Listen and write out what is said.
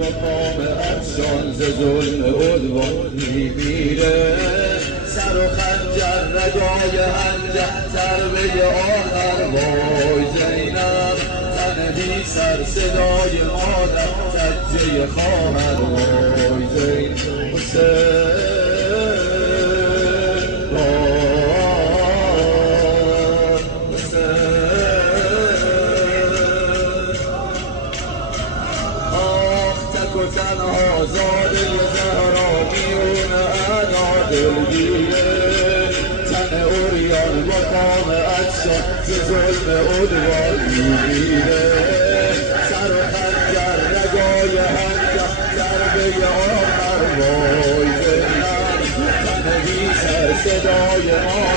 مقام افشان ز ظلم عدوان میمیره سر و خنجر نگاه هنجر ضربه آخر وای زینب تن بی سر صدای مادر زجه خواهر وای زینب حسین تنها زاده زهرا میون انا دلگیره تن اوریان با قام افشان ز ظلم عدوان میمیره سر و خنجر نگاه هنجر ضربه آخر وای زینب تن بی سر صدای ما